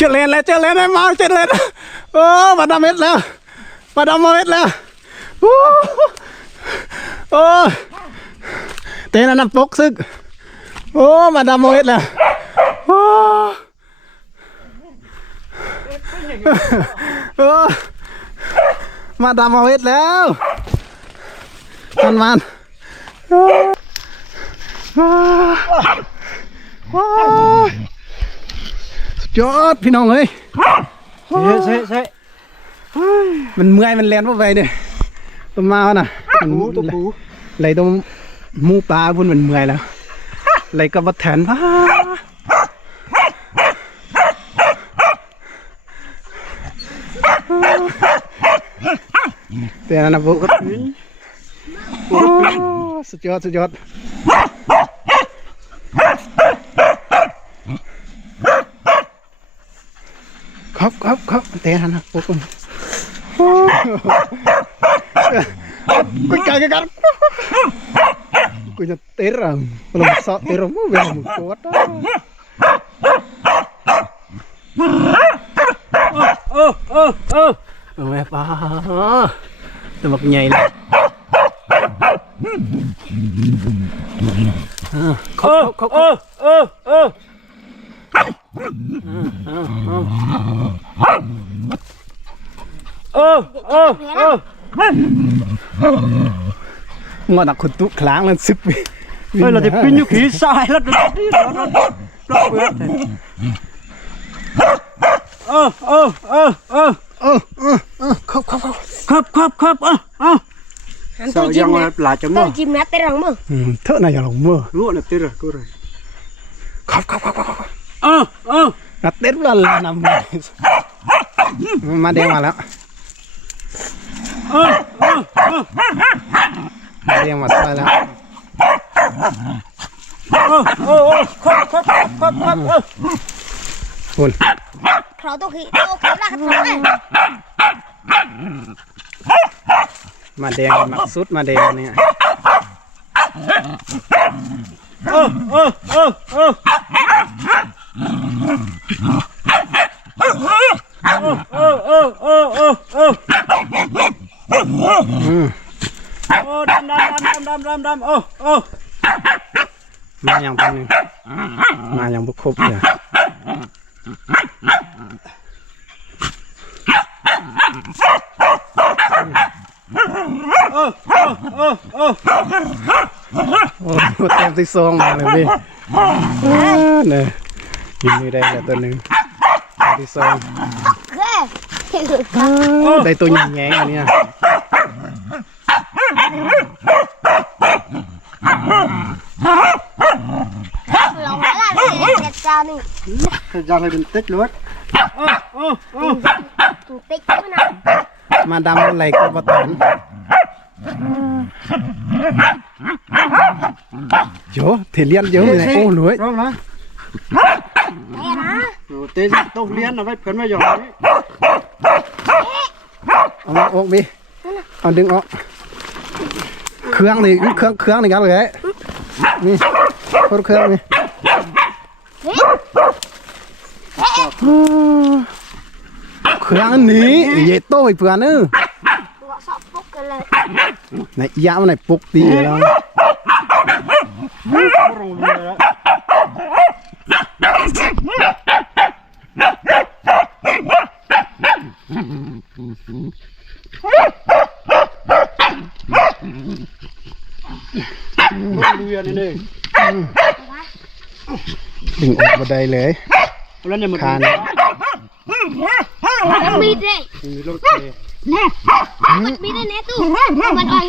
เจอเลนแล้วเจอเลนแล้มาเจอเลนแล้วโอ้มาดามเม็ดแล้วมาดามเม็ดแล้วโอ้โอ้เต้นอันนั้นปกซึกโอ้มาดามเม็ดแล้วโอ้โอ้มาดามเม็ดแล้วมันมันโอ้อ้าวว้าว สุดยอดพี่น้องเอ้ยเซ่เซ่เซ่มันเมื่อยมันแลนว่าไปเด้ตัวมาน่ะมันปูตัวปูไหลตรงหมูปลาพุ่นมันเมื่อยแล้วไหลกับวัดแทนว้าแต่นั่นนะพวกก็โอ้สุดยอดสุดยอด khóc khóc khóc té hắn cuối cùng Kuy cái cái Kuy na tera. Wala sa tera mo ba mo ko ata. Oh oh oh. Ang may pa. Tumak niya ila. Ah, kok. เออเออเอองอนักคนตุคล้างมันซึบเฮ้ยเราจะปิ้นอยู่ขี่ทรายแล้วเราเราเปิดเออเออเออเออเออเออเออครับครับครับครับครับเออเออ sao giang là là chấm mơ chim nát tới răng mơ thợ này là lòng mơ lúa nè tới rồi cứ rồi khóc khóc khóc khóc นัดเต็ดละลานำมาเด้งมาแล้วมาเด้งมาซอยแล้วคุณเขาต้องขี้เขาเขาลากเขาเลยมาแดงมาสุดมาแดงเนี่ยโอ้โอ้โอ้โอ้ โอ้ดำดำดำดำดำดำโอ้โอ้มาอย่างปันนึงมาอย่างบุกคบเลยโอ้โอ้โอ้โอ้โอ้เต็มที่ซองมาเลยพี่เนี่ย ยิงนี่ได้แล้ตัวนึงตัวที่สองได้ตัวใหญ่ๆอันนี้ลงแล้วล่เนี่ยจานี่จานเลยเป็นติ๊กเลยติ๊กด้วยนะมาดำอะไรก็มาตันโยเทเลียนเยอะเลยโอ้รวยร้องนะ เต้นต้องเลี้ยนเอาไว้เพื่อนไม่ยอมเอาออกบีเอาดึงออก เครื่องนี่เครื่องเครื่องนี่กันเลยนี่พดเครื่องนี่เครื่องนี้เย่โต้ไปเพื่อนเออไหนยาวไหนปุกตีแล้ว เรือนี่เลยดึงออกมาได้เลยแล้วเนี่ยมันคานมันมีดเลยมันมีดเลยนะตู้มันอ่อย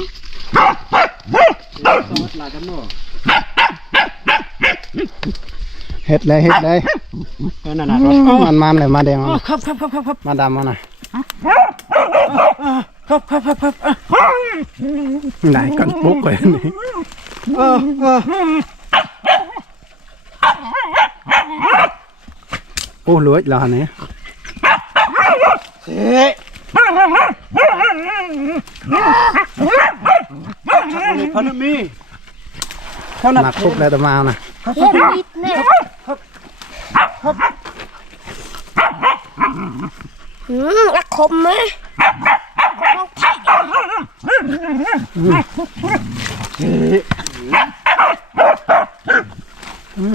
เฮ็ดเลยเฮ็ดเลยนั่นน่ะมันมันเลยมาแดงมันครับครับครับครับมาดำมันน่ะครับครับครับครับไายกันปุ๊กเลยนี่เออเออโอ้รวยแล้วเนี่ยเฮ้ยพันมีเท่านั้นมาปุ๊บแลยแต่มาเอานะ มรักคมไหม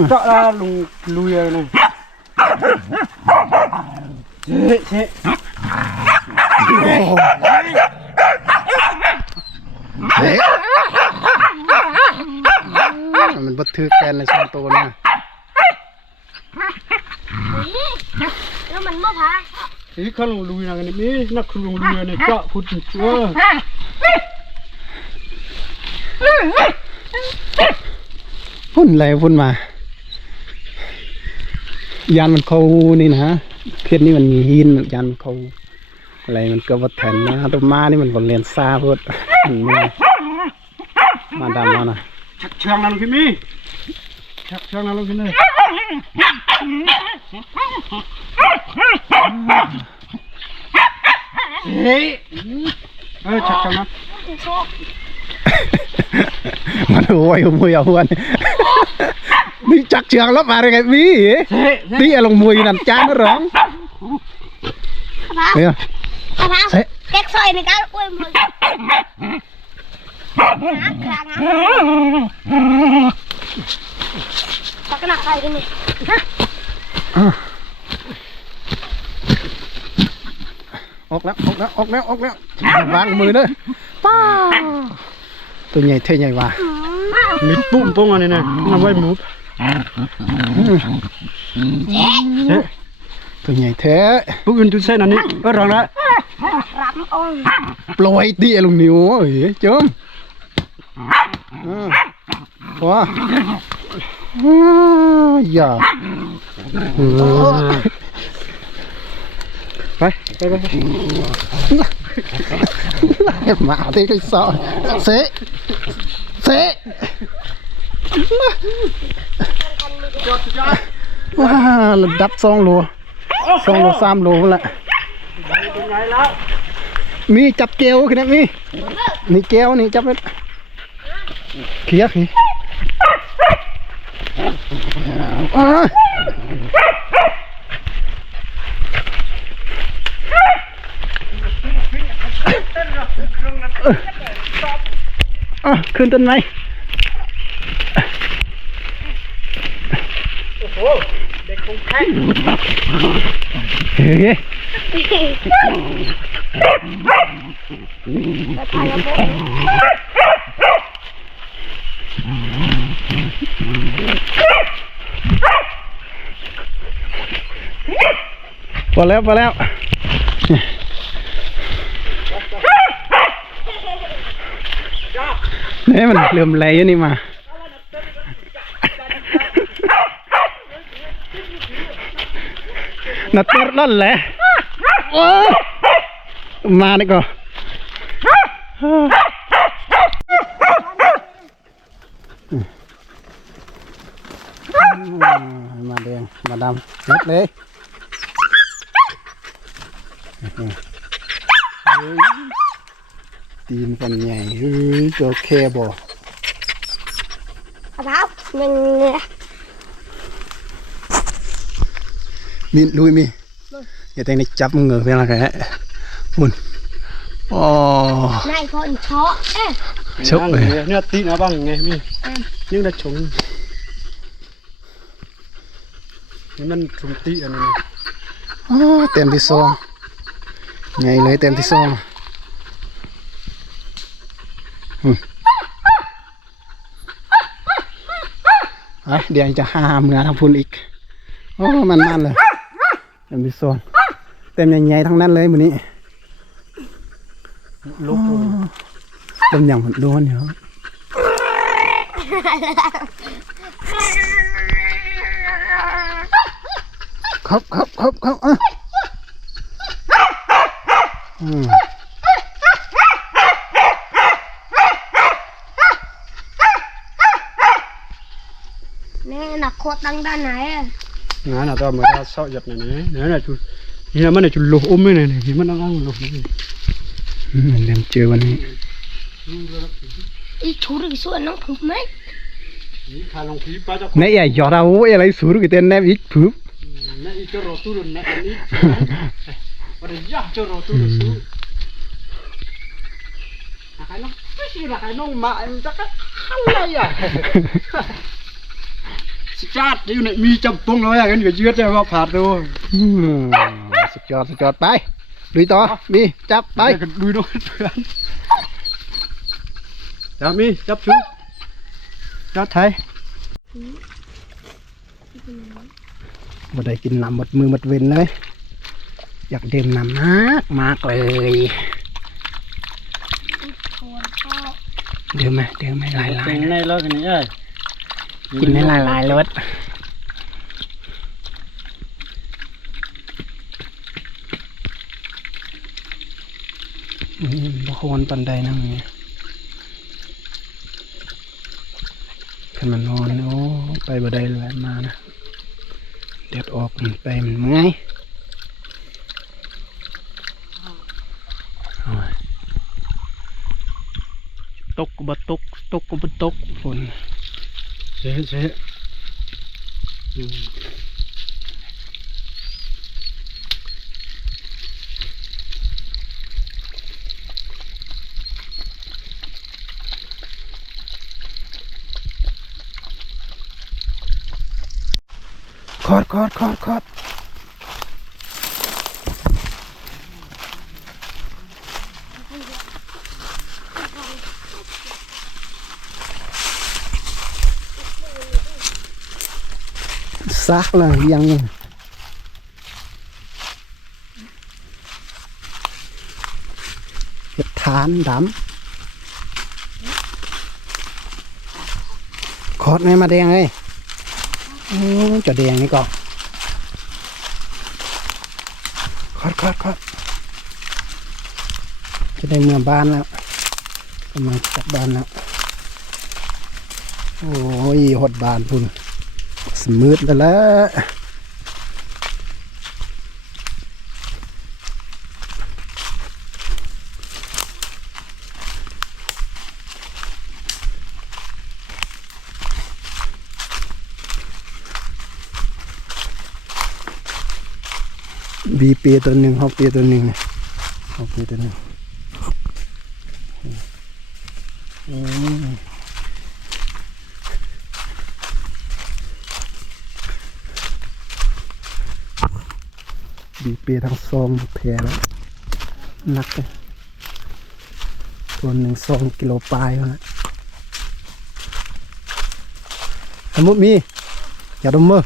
เจาะละลุงลุยเลยเฮ้เฮ้มันบันทึกแกนในสองตัวนะ แล้วมันมะพร้าว อีข้างลุงลุยนะกันนี่นักลุงลุยนี่ยเจาะพุทธชัวพุ่นอะไรพุ่นมา ยานมันเขานี่นะเพชรนี่มันมีหินยานมันเขาอะไรมันกือบวัดแทนนะตัวมานี่มันก็เรียนซาพื่อมันม่มาดำแล้วนะชักเชืองนะลุงพี่มี ชักเชืองนะลุงพี่เลยเฮ้เออชักเชืองนะมันโวยมวยเอาวันนี่จักเชืองแล้วมาได้ไงมีเฮ้เฮ้นี่ลงมวยนั่นจานร้องมะพร้าวเนี่ยมะพร้าวเฮ้แก๊กซอยในการอ้วยมือนะกลางนะ ตักหนักใครกันนี่ออกแล้วออกแล้วออกแล้วออกแล้ววางมือเลยป้าตัวใหญ่เท่ใหญ่ว่ะมีปุ่มปุ่งอันนี้นะน้ำไว้หมูเฮ้ตัวใหญ่แท้ปุ๊บอื่นจุดเส้นอันนี้เออรองละรับอ้อยปล่อยดีลงนิ้วเอ้ยเจิมอ่าว้า อย่าไปไปไปหมาที่ก็สอนเสะเสะว้าระดับสองโลสองโลสามโลละมีจับเกลียวขนาดนี้นี่เกลียวนี่จับเลยเขียกนี่ à. à, khuyên tên này Ồ, để không khai Hãy subscribe cho kênh Ghiền Mì Gõ Để không bỏ lỡ những video hấp dẫn พอแล้วพอแล้วนี่มันเริ่มไหลอยู่นี่มานัดเตอร์นั่นแหละมานี่ก็มาแดง มาดำนัดเลยตีนกันใหญ่เฮ้ยโอเคบ่มะพร้าวยังไงมีลุยมีอย่าแต่งในจับมือเวลาแค่หุ่นอ๋อนายคนเชาะเอ๊ะชกเลยเนี่ยตีนะบ้างไงมียังได้ชง นี่มันชุมตีอันนี้อ๋อเต็มที่สองไงเลยเต็มที่สองอืมเอ้ยเดี๋ยวจะห้ามเนื้อทำพุนอีก โอ้ มันมันเลย เต็มที่สองเต็มใหญ่ๆทั้งนั้นเลยมือนี้ลูกเต็มอย่างโดนอยู่ครับครับครับครับอะอืมนี่หนักโคตรดังด้านไหนอะงานอะตัวมือเราเสาะหยัดนี่นี่นี่น่ะจุนี่มันน่ะจุลูกอมไม่นี่นี่มันนั่งลูกนี่อืมเดี๋ยวเจอวันนี้อีชูริส่วนน้อ งผุบไหมนี่ขาลงผีป้าจะในใหญ่ยอดเอาอะไรสูรุกิเตนแนบอีกผืบนี่อีกรอตู้นี่อันนี้ Ada ya coro tu su. Nak kan? Mesti nak kan mak em tak kan halai ya. สชาติอยู่ในมีจำปงน้อยกันก็เยือดได้ว่าผ่านตัวอืมสุดยอดสุดยอดไปลุยต่อมีจับไปไปกันดูด้วยเพื่อนจั บ่ได้กินน้ำหมดมือหมดเว้นเลย อยากดื่มน้ำมากมากเลยโคนพ่อดื่มไหมดื่มไหมหลายหลายเป็นในแล้วกันนี่เอ้ยกินให้หลายหลายๆเลยวัดอืมบ่โคนปันใดนั่งเนี่ยขึ้นมานอนโอ้ไปบ่ได้เลยมานะ จัดออกมันไปมันเมื่อยตกก็บ่ตกตกก็บ่ตกฝนเสียเสีย คอดคอดคอดคอดซักเลยยังเห็ดฐานดำคอดไงมาแดงเลย โอ้จอแดงนี่ก็คอดคอดคอดจะได้เมืองบ้านแล้วกำลังกลับบ้านแล้ว โอ้ยหดบานพุ่นสมืดแล้วละบีเปียตัวหนึ่งฮอกเปียตัวหนึ่งเนี่ยฮอกเปียตัวหนึ่งอืมบีเปียทั้งซองแพรแล้วหนักเลยตัวหนึ่งสองกิโลปลายแล้วนะสมมติมีอย่าดมมือ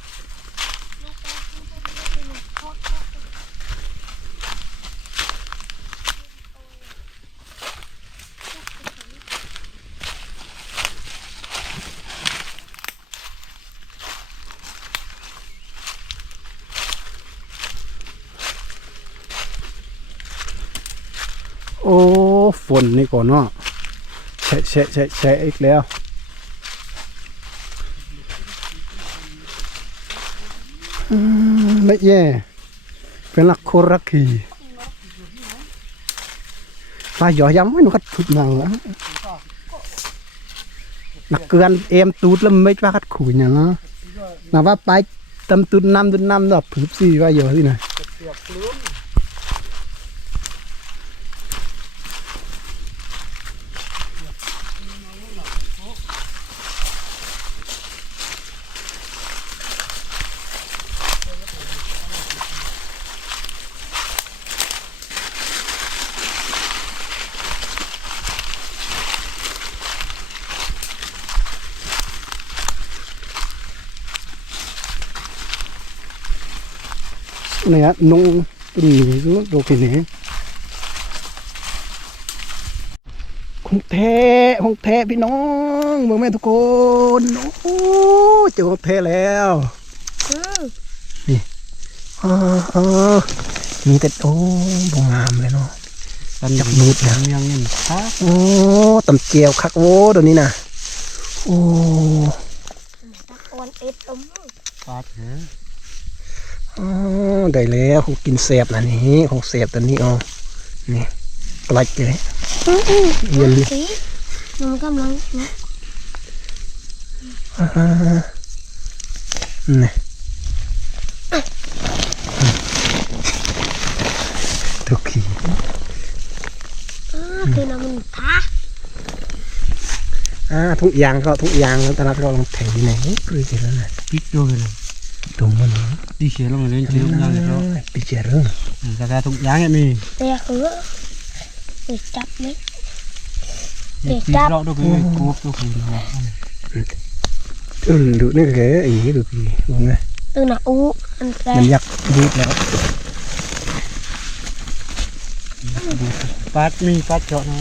โอ้ฝนนี่ก่อนเนาะแฉะแฉะแฉะแฉะอีกแล้วอืมไม่แย่เป็นหลักโครักขีปลาหยอยังไม่นูกัดถุดมังแล้วนักเกินเอ็มตูดแล้วไม่ว่ากัดขู่อย่างเนะนาว่าไปตำตุดน้ำตุดน้ำเนาะผืบสีว่าหยอที่ไหน này á nung cái gì nó đồ cái này không thế không thế พี่น้องเมื่อแม่ทุกคนโอ้เจอของแท้แล้วคือเออเออมีแต่โอ้บงามเลยเนาะจับมืดนะยังยังครับโอ้ตำเจียวคักโว้ตัวนี้นะโอ้ตะโอนเอ็ดอมปาดเหรออ๋อ ได้แล้วขอกินเสบนะนี่ของเสียบตัวนี้เอานี่กลายเลยเย็นเลยมันกำลังนะนี่ทุกทีคือน้ำมันพาอ่าทุกอย่างก็ทุกอย่างแล้วตลาดก็ลองแถวไหนกรีดแล้วนะพิกโยเลยตรงมันเนาะ lên chơi không ra được đâu ไปเจอเรื่อง ra ra thùng giá em đi เตะคือไปจับไหม đi Để pít chắp. rõ đâu cái cốp đâu cái nào เออดูนี่แกอีดูพี่มองไงตัวหนาอู้อันแรมันกยักยืดแล้ว phát mi phát chọn nó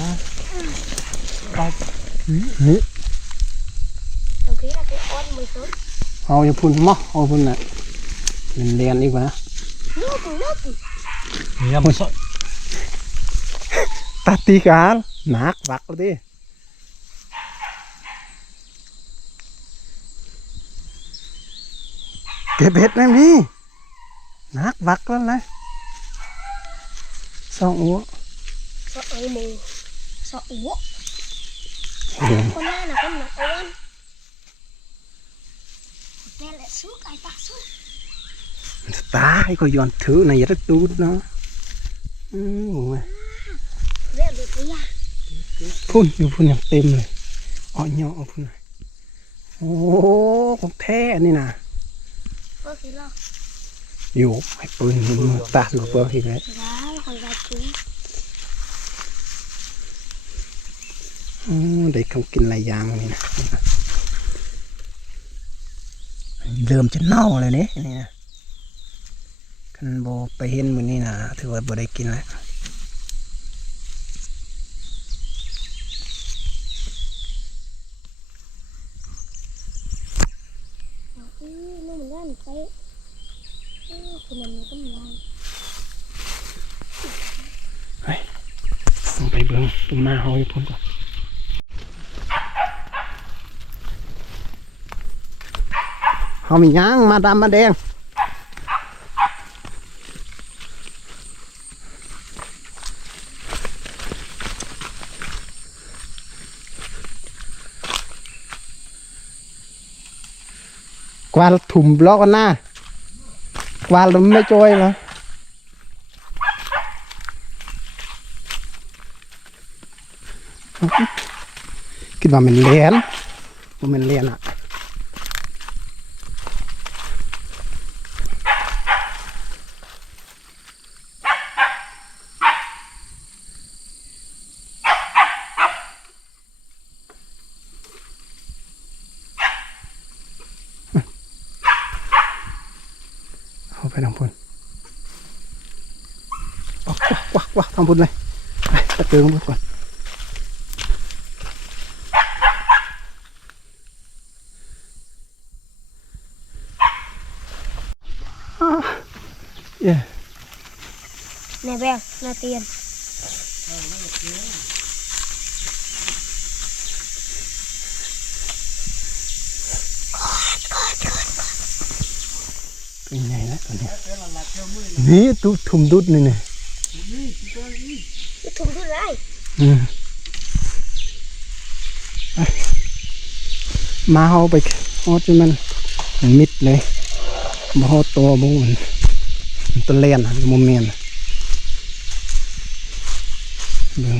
phát นี่ตรงนี้เราไปอ้อนมือซุด เอาอย่าพุ่นมอเอาพุ่นน่ะเรียนเรียนอีกวะลูกลูก thì em sợ ตัดตีการหนักวักเลยดิเก็บเห็ดนะพี่หนักวักแล้วนะสองอัวสอไอ้มือสออู้คนหน้าน่ะคนหนาอ้วนแม่แหละสู้ไก่ตาสู้ ตายก็ย้อนถือในยัดตูดเนาะพุ่นอยู่พุ่นอย่างเต็มเลยอ๋อเนาะเอพุ่นโอ้ของแท้นี่นะอยู่ให้ปืนมือตาหลุดเปล่าอีกแล้วว้าวคนละจุ้งอืมได้ของกินหลายอย่างนี่นะเริ่มจะเน่าเลยเนี่ยนี่นะ คันโบไปเห็นมือนี่นะถือว่าโบได้กินแล้วอือนี่มันนั่นไปอือคนนั้นมันก็มีอะไรต้องไปเบิ้งต้นมาเฮาให้พ้นก่อนเฮามีย่างมาดำมาแดง วาลถุ่มล็อกันหน้าวาลไม่โจยหรอคิดว่ามันเลียนว่ามันเลียนอะ ทางพุ่นว้าวว้าวทางพุ่นเลยไปไปเจอกันพุ่นก่อนเย่ในแบงในเตียน เป็นไงนะตัวเนี้ยนี่ตุถุ่มดุดนี่เนี่ยไปทุ่มทุนไรอืมไปมาเอาไปฮอดจนมันมันมิดเลยมาฮอดตัวบุ้มันมันตัวเลียนอะโมเมนต์เบิ่ง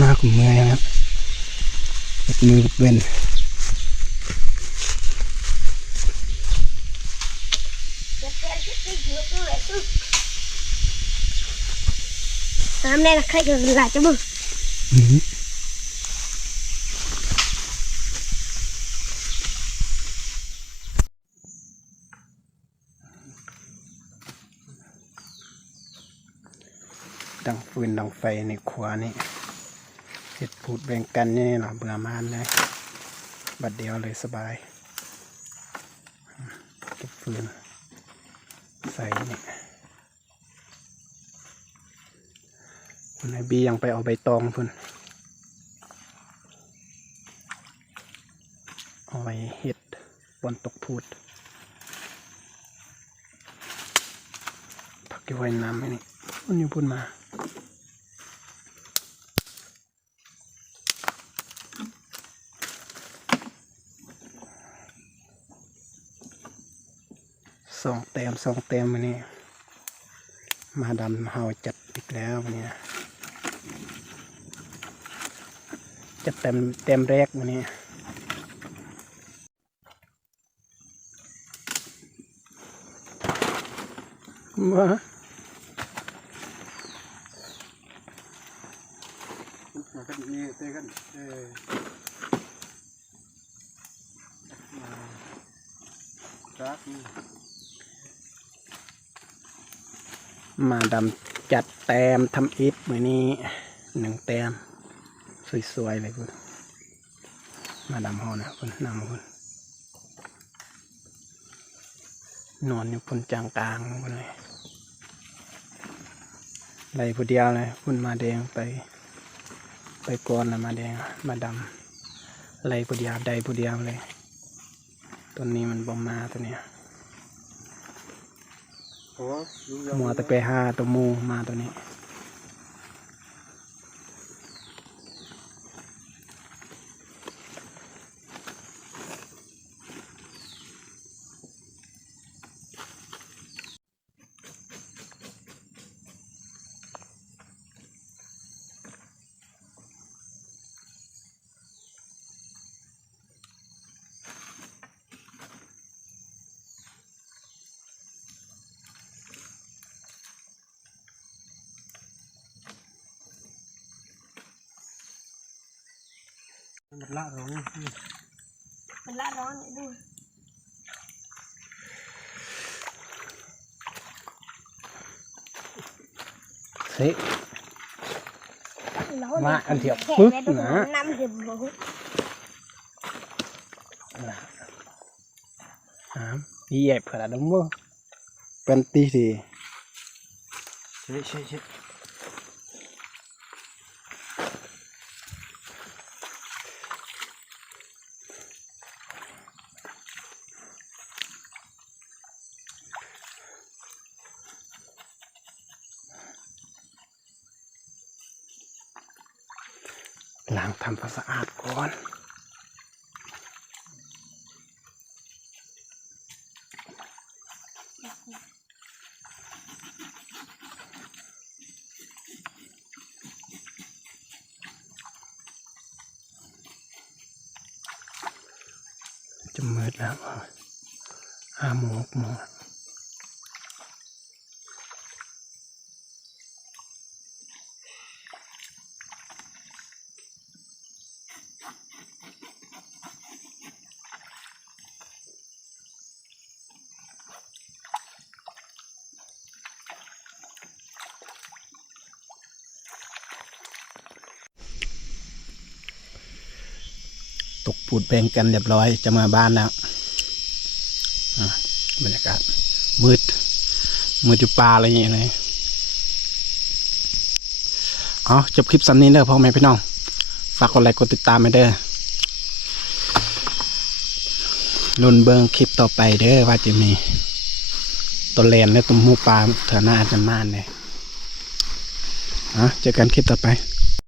มากับเมื่อยครับเฮ็ดมือกับเว้น จะเป็นที่ที่เยอะด้วยซึ่ง น้ำแน่นะใครจะหลายจะมึงอื้อหือดังฟืนดังไฟในครัวนี่เห็ดพูดแบ่งกันนี่เนาเบื่อมานเลยบัดเดียวเลยสบายเก็บฟืนใส่นี่ คุณไอบียังไปเอาใบตองพุ่นเอาไว้เห็ดบนตกพูดพักอยู่ไว้น้ำไอ้นี่มันอยู่พุ่นมาสองแต้มสองแต้มวันนี้ มาดำเฮาจัดอีกแล้ววันนี้นะ จะเต็มเต็มแรกวันนี้มากันนี่เตกันเออรับมาดำจัดแต้มทำอิฐมือนี้หนึ่งแต้ม สวยๆเลยคุณมาดำหอนะคุณนำคุณนอนอยู่คุณจางกลางคุณเลยไรผู้เดียวเลยคุณมาแดงไป ไปก่อนแล้วมาแดงมาดำไรผู้เดียวใดผู้เดียวเลยตัวนี้มันบ่มาตัวเนี้ยโอ้ยมัวแต่ไปหาตัวหมูมาตัวนี้ มันละร้องมันละร้อนเลยดูเฮ้ยร้อนมาอันเดียวแข็งปึ๊บเลยดูนะน้ำเดือดหมูอ่าเหยียบขนาดนั้นมั้งเป็นตีดีใช่ใช่ใช่ ล้างทำความสะอาดก่อน จะมืดแล้วอะห้าโมงหกโมง ตกปูดแบ่งกันเรียบร้อยจะมาบ้านแล้วอะบรรยากาศมืดมืดอยู่ป่าอะไรอย่างเงี้ยเลยเอาจบคลิปสันนี้เด้อพ่อแม่พี่น้อง ฝากกดไลค์กดติดตามให้เด้อลุนเบิงคลิปต่อไปเด้อว่าจะมีตัวเลนและตัวมูปลาเถอหน้าอาจจะมานเลยอะเจอกันคลิปต่อไป